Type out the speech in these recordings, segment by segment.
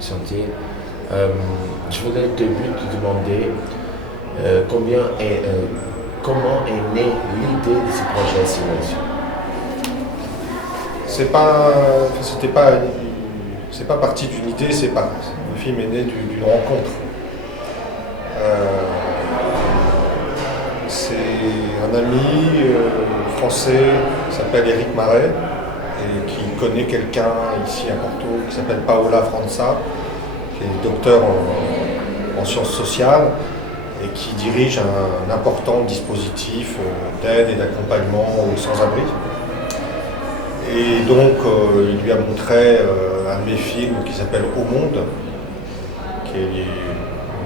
chantier. Je voulais au début te demander comment est née l'idée de ce projet Simulation. C'est pas parti d'une idée, le film est né d'une rencontre. C'est un ami français qui s'appelle Éric Marais et qui connaît quelqu'un ici à Porto qui s'appelle Paola França, qui est docteur en sciences sociales et qui dirige un important dispositif d'aide et d'accompagnement aux sans-abri. Et donc il lui a montré un de mes films qui s'appelle Au Monde, qui est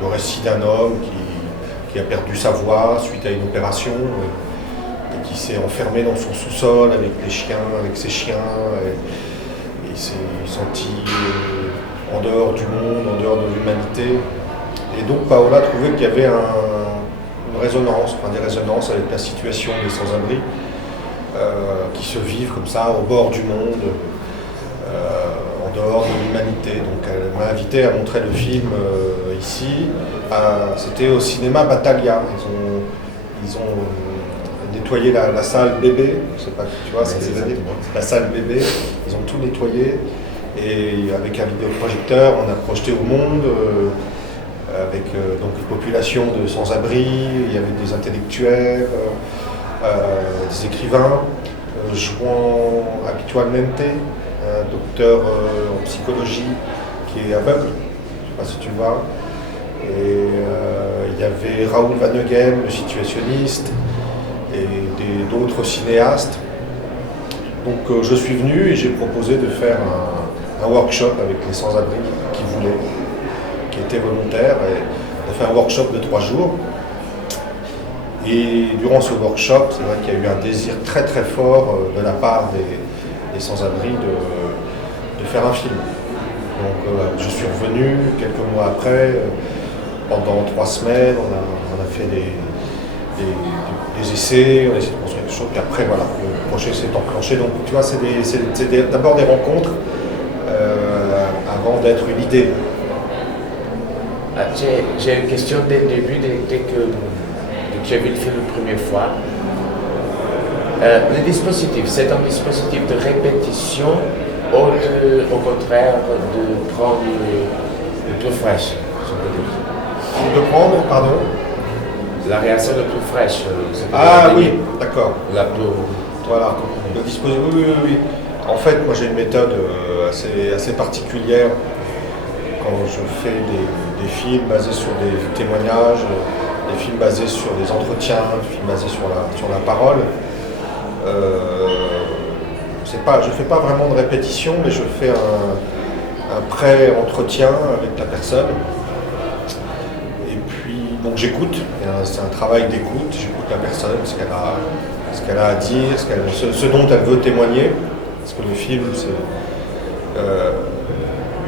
le récit d'un homme qui a perdu sa voix suite à une opération et qui s'est enfermé dans son sous-sol avec ses chiens, et il s'est senti en dehors du monde, en dehors de l'humanité. Et donc Paola trouvait qu'il y avait des résonances avec la situation des sans-abri qui se vivent comme ça au bord du monde, en dehors de l'humanité. Donc elle m'a invité à montrer le film ici. C'était au cinéma Battaglia. Ils ont nettoyé la salle bébé. Je sais pas, tu vois, c'est la salle bébé. Ils ont tout nettoyé. Et avec un vidéoprojecteur, on a projeté Au Monde. Avec donc une population de sans-abri, il y avait des intellectuels, des écrivains, João Habitualmente, un docteur en psychologie qui est aveugle, je ne sais pas si tu vois. Et il y avait Raoul Vaneghem, le situationniste, et d'autres cinéastes. Donc je suis venu et j'ai proposé de faire un workshop avec les sans-abri qui voulaient, qui étaient volontaires. Et on a fait un workshop de 3 jours. Et durant ce workshop, c'est vrai qu'il y a eu un désir très très fort de la part des sans-abri de faire un film. Donc je suis revenu quelques mois après, pendant 3 semaines, on a fait des essais, on a essayé de construire quelque chose, puis après voilà, le projet s'est enclenché. Donc tu vois, c'est d'abord des rencontres avant d'être une idée. J'ai une question dès le début, dès que j'ai vu le film la première fois. Le dispositif, c'est un dispositif de répétition ou au contraire de prendre le plus fraîche, si on peut dire. De prendre, pardon? La réaction la plus fraîche. Ah oui, d'accord. La plus... Voilà, le dispositif, oui. En fait, moi j'ai une méthode assez particulière quand je fais des films basés sur des témoignages, des films basés sur des entretiens, des films basés sur la parole. Je ne fais pas vraiment de répétition, mais je fais un pré-entretien avec la personne. Et puis, donc j'écoute, c'est un travail d'écoute, j'écoute la personne, ce qu'elle a à dire, ce dont elle veut témoigner. Parce que le film, c'est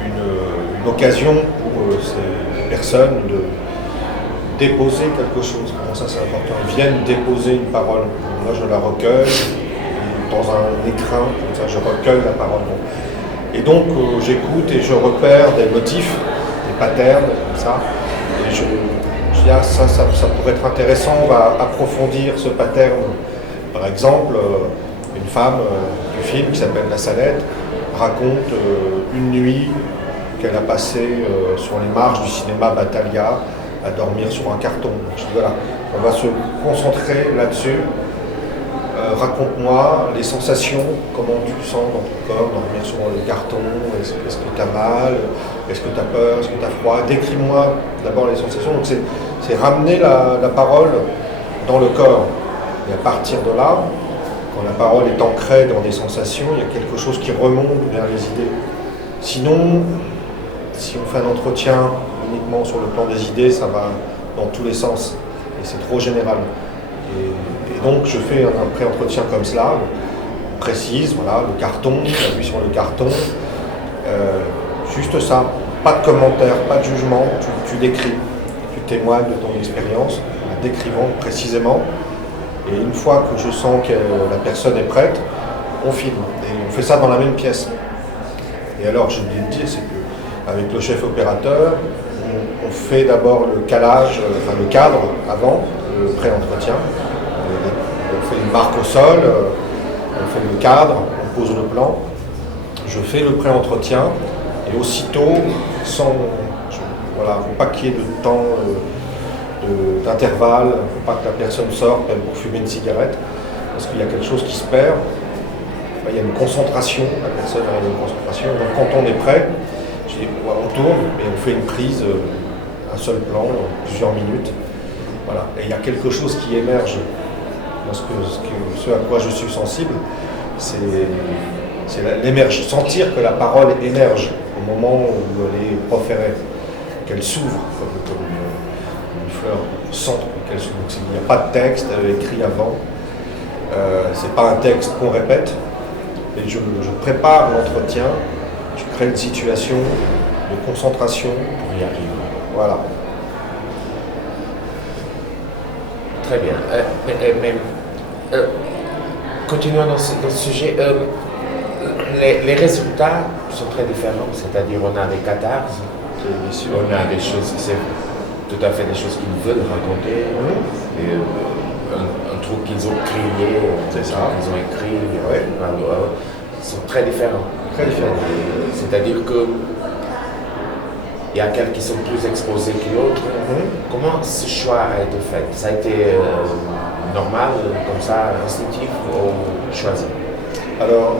une occasion pour ces personnes de déposer quelque chose. Comment ça, c'est important. Ils viennent déposer une parole. Moi, je la recueille dans un écrin, comme ça, je recueille la parole. Et donc, j'écoute et je repère des motifs, des patterns, comme ça. Et je dis, ça pourrait être intéressant, on va approfondir ce pattern. Par exemple, une femme du film qui s'appelle La Salette raconte une nuit qu'elle a passée sur les marches du cinéma Battaglia à dormir sur un carton. Je dis voilà, on va se concentrer là-dessus. Raconte-moi les sensations, comment tu te sens dans ton corps, dormir sur le carton, est-ce que tu as mal, est-ce que tu as peur, est-ce que tu as froid. Décris-moi d'abord les sensations. Donc c'est ramener la parole dans le corps. Et à partir de là, quand la parole est ancrée dans des sensations, il y a quelque chose qui remonte vers les idées. Sinon, si on fait un entretien uniquement sur le plan des idées, ça va dans tous les sens. Et c'est trop général. Et donc je fais un pré-entretien comme cela, on précise, voilà, le carton, j'appuie sur le carton. Juste ça, pas de commentaire, pas de jugement, tu décris, tu témoignes de ton expérience, en décrivant précisément. Et une fois que je sens que la personne est prête, on filme. Et on fait ça dans la même pièce. Et alors, j'ai oublié de dire, c'est que avec le chef opérateur. On fait d'abord le calage, enfin le cadre avant, le pré-entretien. On fait une marque au sol, on fait le cadre, on pose le plan. Je fais le pré-entretien et aussitôt, voilà, il ne faut pas qu'il y ait de temps d'intervalle, il ne faut pas que la personne sorte même pour fumer une cigarette, parce qu'il y a quelque chose qui se perd. Il y a une concentration, la personne a une concentration. Donc quand on est prêt, on tourne et on fait une prise, un seul plan, plusieurs minutes. Voilà. Et il y a quelque chose qui émerge. Ce à quoi je suis sensible, c'est sentir que la parole émerge au moment où elle est proférée, qu'elle s'ouvre comme une fleur centre, qu'elle s'ouvre. Il n'y a pas de texte écrit avant. C'est pas un texte qu'on répète. Et je prépare l'entretien, je crée une situation de concentration pour y arriver. Voilà. Très bien. Continuons dans ce sujet. Les résultats sont très différents, c'est-à-dire on a des cathares, on a des choses, c'est tout à fait des choses qu'ils veulent raconter, et, un truc qu'ils ont créé, c'est ça, qu'ils ont écrit, sont très différents. Très différents. C'est-à-dire que il y a quelques qui sont plus exposés que d'autres. Comment ce choix a été fait? Ça a été normal, comme ça, instinctif ou choisi? Alors,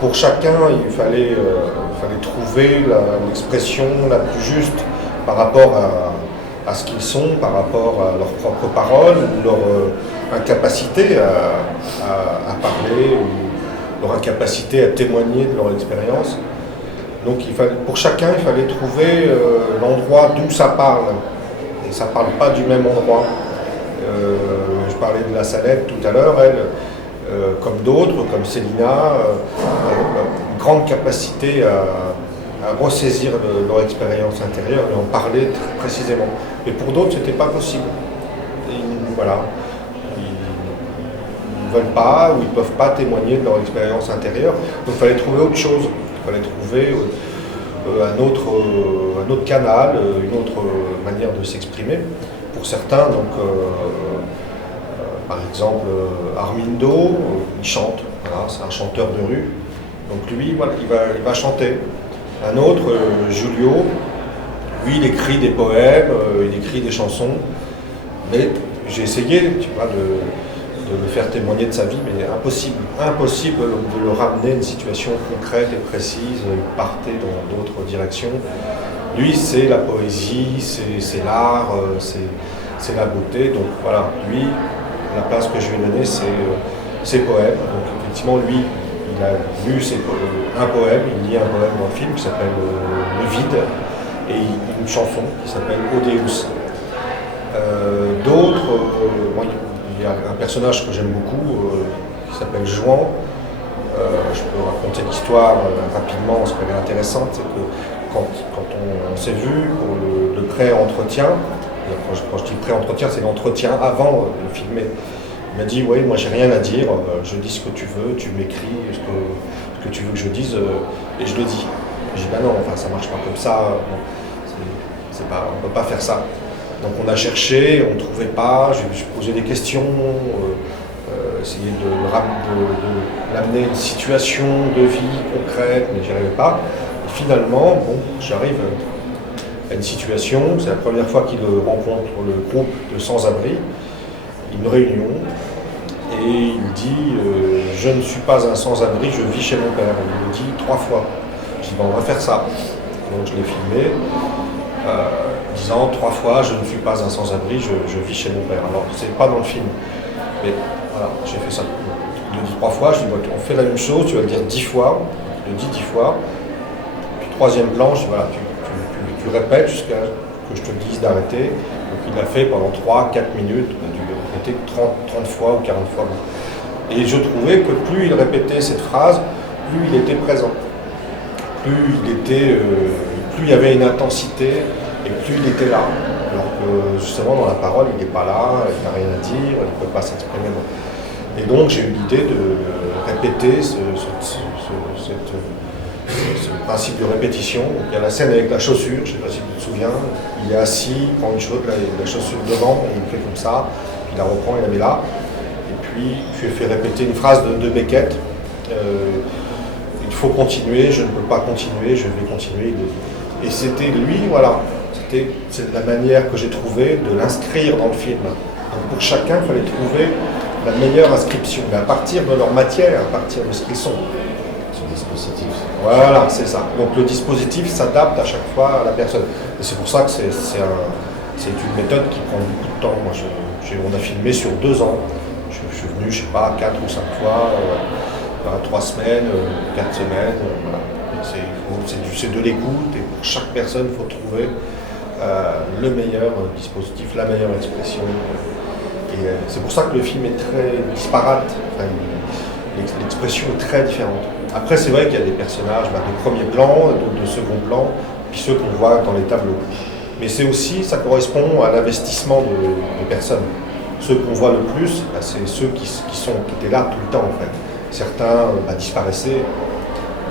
pour chacun, il fallait trouver l'expression la plus juste par rapport à ce qu'ils sont, par rapport à leurs propres paroles, leur incapacité à parler, ou leur incapacité à témoigner de leur expérience. Donc pour chacun, il fallait trouver l'endroit d'où ça parle. Et ça ne parle pas du même endroit. Je parlais de la Salette tout à l'heure, elle, comme d'autres, comme Célina, une grande capacité à ressaisir leur expérience intérieure et en parler très précisément. Mais pour d'autres, ce n'était pas possible. Voilà. Ils ne veulent pas ou ils ne peuvent pas témoigner de leur expérience intérieure. Donc il fallait trouver autre chose. Il fallait trouver un autre canal, une autre manière de s'exprimer. Pour certains, donc, par exemple, Armindo, il chante, voilà, c'est un chanteur de rue. Donc lui, voilà, il va chanter. Un autre, Julio, lui, il écrit des poèmes, il écrit des chansons. Mais j'ai essayé, tu vois, de le faire témoigner de sa vie, mais impossible de le ramener à une situation concrète et précise, il partait dans d'autres directions. Lui, c'est la poésie, c'est l'art, c'est la beauté. Donc voilà, lui, la place que je lui ai donnée, c'est ses poèmes. Donc effectivement, lui, il a lu un poème, il lit un poème dans le film qui s'appelle Le Vide, et une chanson qui s'appelle Odeus. D'autres, il y a un personnage que j'aime beaucoup qui s'appelle Jouan. Je peux raconter l'histoire rapidement, parce qu'elle est intéressante. C'est que quand on s'est vu pour le pré-entretien, quand je dis pré-entretien, c'est l'entretien avant de filmer. Il m'a dit, oui, moi j'ai rien à dire, je dis ce que tu veux, tu m'écris ce que tu veux que je dise, et je le dis. Je dis, ben non, enfin ça marche pas comme ça, on peut pas faire ça. Donc on a cherché, on ne trouvait pas, je posais des questions, essayer de l'amener à une situation de vie concrète, mais j'y arrivais pas. Et finalement, j'arrive à une situation, c'est la première fois qu'il rencontre le groupe de sans-abri, une réunion, et il dit je ne suis pas un sans-abri, je vis chez mon père. Il me dit 3 fois. Je dis on va faire ça. Donc je l'ai filmé. Disant 3 fois, je ne suis pas un sans-abri, je vis chez mon père. Alors, c'est pas dans le film, mais voilà, j'ai fait ça. Il le dit 3 fois, je dis, on fait la même chose, tu vas le dire 10 fois, il le dit 10 fois. Puis 3e plan, je dis, voilà, tu répètes jusqu'à que je te dise d'arrêter. Donc il l'a fait pendant 3-4 minutes, il a dû le répéter 30 fois ou 40 fois. Et je trouvais que plus il répétait cette phrase, plus il était présent. Plus il y avait une intensité, et plus il était là. Alors que justement dans la parole, il n'est pas là, il n'a rien à dire, il ne peut pas s'exprimer. Et donc j'ai eu l'idée de répéter C'est le principe de répétition. Il y a la scène avec la chaussure, je ne sais pas si tu te souviens. Il est assis, il prend la chaussure devant, et il fait comme ça, puis il la reprend, il la met là. Et puis je lui ai fait répéter une phrase de Beckett. Il faut continuer, je ne peux pas continuer, je vais continuer. Et c'était lui, voilà. C'est la manière que j'ai trouvé de l'inscrire dans le film. Donc pour chacun, il fallait trouver la meilleure inscription, mais à partir de leur matière, à partir de ce qu'ils sont. Ce dispositif. Voilà, c'est ça. Donc le dispositif s'adapte à chaque fois à la personne. Et c'est pour ça que c'est une méthode qui prend beaucoup de temps. Moi, on a filmé sur 2 ans. Je suis venu, je sais pas, 4 ou 5 fois, 3 semaines, 4 semaines. Voilà. C'est de l'écoute et pour chaque personne, il faut trouver le meilleur dispositif, la meilleure expression. Et c'est pour ça que le film est très disparate. Enfin, l'expression est très différente. Après, c'est vrai qu'il y a des personnages de premier plan, de second plan, puis ceux qu'on voit dans les tableaux. Mais c'est aussi, ça correspond à l'investissement de personnes. Ceux qu'on voit le plus, c'est ceux qui étaient là tout le temps, en fait. Certains disparaissaient,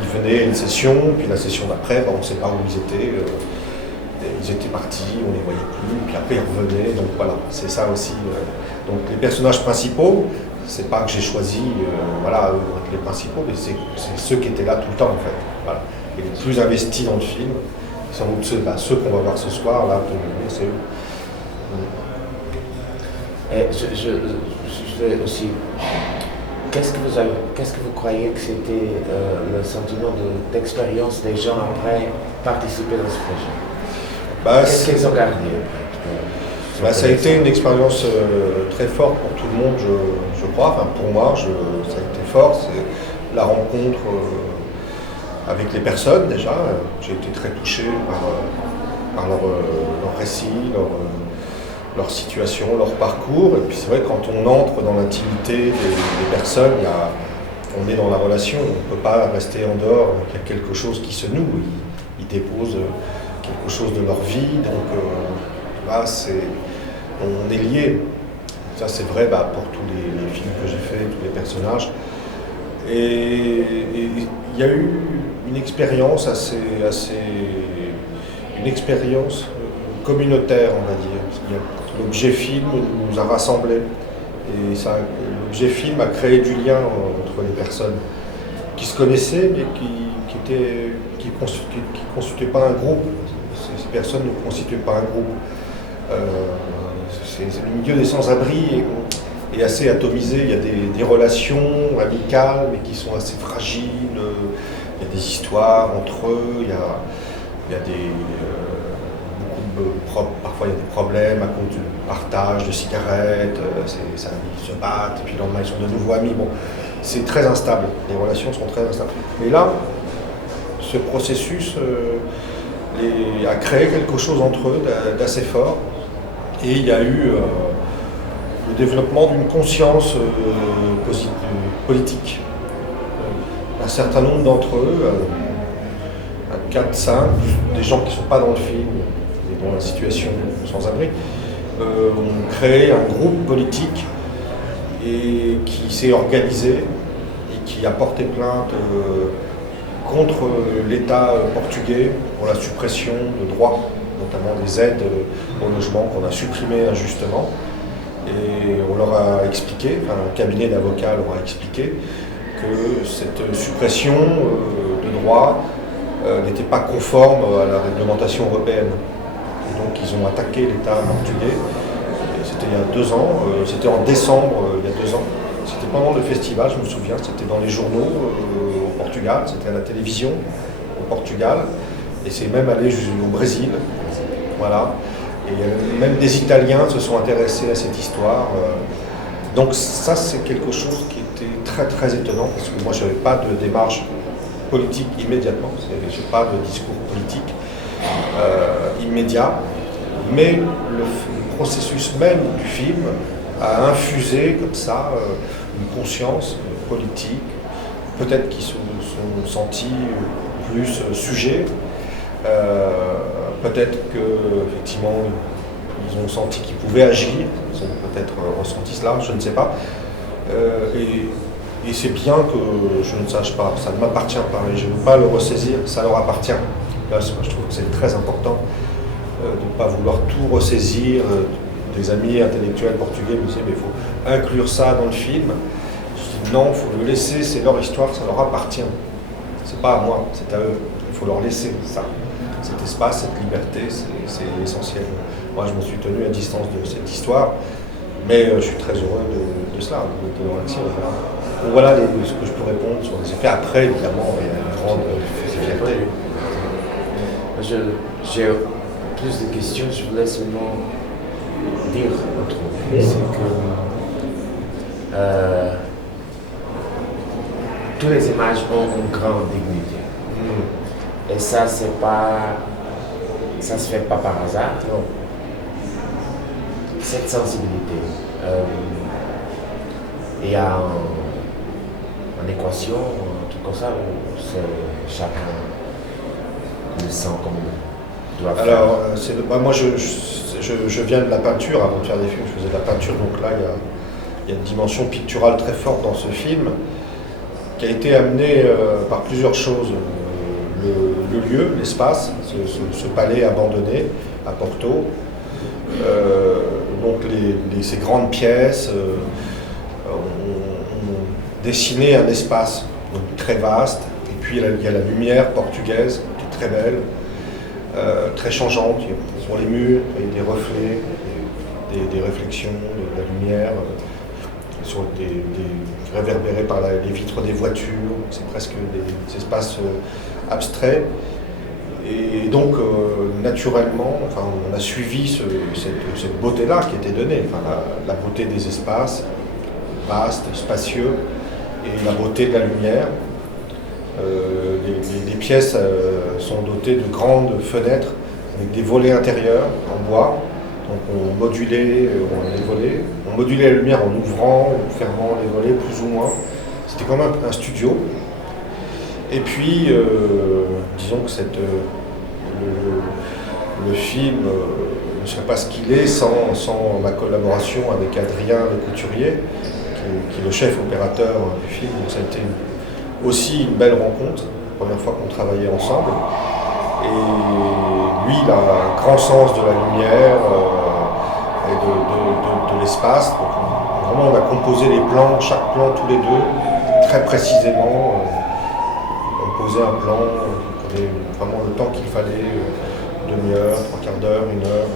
ils venaient à une session, puis la session d'après, on ne sait pas où ils étaient. Ils étaient partis, on ne les voyait plus, puis après ils revenaient, donc voilà, c'est ça aussi. Donc les personnages principaux, c'est pas que j'ai choisi les principaux, mais c'est ceux qui étaient là tout le temps en fait. Voilà. Et les plus investis dans le film, sans doute ceux qu'on va voir ce soir, là, c'est eux. Et je vais aussi. Qu'est-ce que vous croyez que c'était le sentiment d'expérience des gens après participer à ce projet? Qu'est-ce qu'ils ont gardé? Ça a été une expérience très forte pour tout le monde, je crois. Enfin, pour moi, ça a été fort. C'est la rencontre avec les personnes déjà. J'ai été très touché par leur récit, leur situation, leur parcours. Et puis c'est vrai, quand on entre dans l'intimité des personnes, on est dans la relation. On ne peut pas rester en dehors. Donc, il y a quelque chose qui se noue. Ils déposent quelque chose de leur vie, donc là on est liés. Ça c'est vrai pour tous les films que j'ai faits, tous les personnages. Et il y a eu une expérience une expérience communautaire, on va dire. L'objet film nous a rassemblés. Et l'objet film a créé du lien entre les personnes qui se connaissaient mais qui constituaient pas un groupe. Ces personnes ne constituent pas un groupe. Le milieu des sans-abri est assez atomisé. Il y a des relations amicales, mais qui sont assez fragiles. Il y a des histoires entre eux. Il y a parfois il y a des problèmes à cause du partage de cigarettes. Ils se battent, et puis le lendemain ils sont de nouveau amis. Bon, c'est très instable. Les relations sont très instables. Mais là, ce processus a créé quelque chose entre eux d'assez fort. Et il y a eu le développement d'une conscience politique. Un certain nombre d'entre eux, 4, 5, des gens qui ne sont pas dans le film, et dans la situation sans-abri, ont créé un groupe politique et qui s'est organisé et qui a porté plainte contre l'État portugais pour la suppression de droits, notamment des aides au logement qu'on a supprimées injustement. Et on leur a expliqué, un cabinet d'avocats leur a expliqué que cette suppression de droits n'était pas conforme à la réglementation européenne. Et donc ils ont attaqué l'État portugais. C'était il y a 2 ans, c'était en décembre il y a 2 ans. C'était pendant le festival, je me souviens, c'était dans les journaux au Portugal, c'était à la télévision au Portugal, et c'est même allé au Brésil. Voilà. Et même des Italiens se sont intéressés à cette histoire. Donc ça, c'est quelque chose qui était très très étonnant, parce que moi, je n'avais pas de démarche politique immédiatement, je n'avais pas de discours politique immédiat, mais le processus même du film a infusé comme ça une conscience politique, peut-être qu'ils se sont sentis plus sujets, peut-être qu'effectivement ils ont senti qu'ils pouvaient agir, ils ont peut-être ressenti cela, je ne sais pas. Et Et c'est bien que je ne sache pas, ça ne m'appartient pas, et je ne veux pas le ressaisir, ça leur appartient. Là, je trouve que c'est très important de ne pas vouloir tout ressaisir. Des amis intellectuels portugais me disaient, mais il faut inclure ça dans le film. Je dis non, il faut le laisser, c'est leur histoire, ça leur appartient. C'est pas à moi, c'est à eux. Il faut leur laisser ça. Cet espace, cette liberté, c'est essentiel. Moi, je me suis tenu à distance de cette histoire, mais je suis très heureux de cela, de leur action. Donc voilà ce que je peux répondre sur les effets. Après, évidemment, il y a une grande fierté. J'ai plus de questions, je voulais seulement dire autre chose. C'est que toutes les images ont une grande dignité. Et ça, ça se fait pas par hasard. Non. Cette sensibilité. Il y a une équation, un truc comme ça, où chacun le sent comme il doit faire. Alors, moi je viens de la peinture, avant de faire des films, je faisais de la peinture, donc là il y a une dimension picturale très forte dans ce film, qui a été amenée par plusieurs choses. Le lieu, l'espace, ce palais abandonné à Porto, donc ces grandes pièces ont dessiné un espace donc, très vaste, et puis il y a la lumière portugaise qui est très belle, très changeante. Sur les murs, il y a des reflets, des réflexions, de la lumière, sur des réverbérés par les vitres des voitures. C'est presque des espaces abstraits. Et donc, naturellement, on a suivi cette beauté-là qui était donnée, la beauté des espaces, vastes, spacieux, et la beauté de la lumière. Les pièces sont dotées de grandes fenêtres avec des volets intérieurs en bois. Donc on modulait les volets, on modulait la lumière en ouvrant ou fermant les volets plus ou moins. C'était comme un studio. Et puis, disons que le film ne serait pas ce qu'il est sans ma collaboration avec Adrien Le Couturier, qui est le chef opérateur du film. Donc ça a été aussi une belle rencontre, la première fois qu'on travaillait ensemble. Et lui, il a un grand sens de la lumière et de l'espace. Donc vraiment, on a composé les plans, chaque plan tous les deux, très précisément. On posait un plan, on avait vraiment le temps qu'il fallait, demi-heure, trois quarts d'heure, une heure.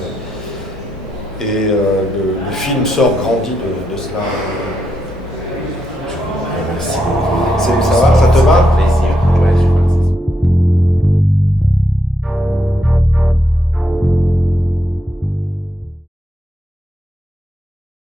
Et le film sort grandi de cela. Merci. Ça va, ça te va?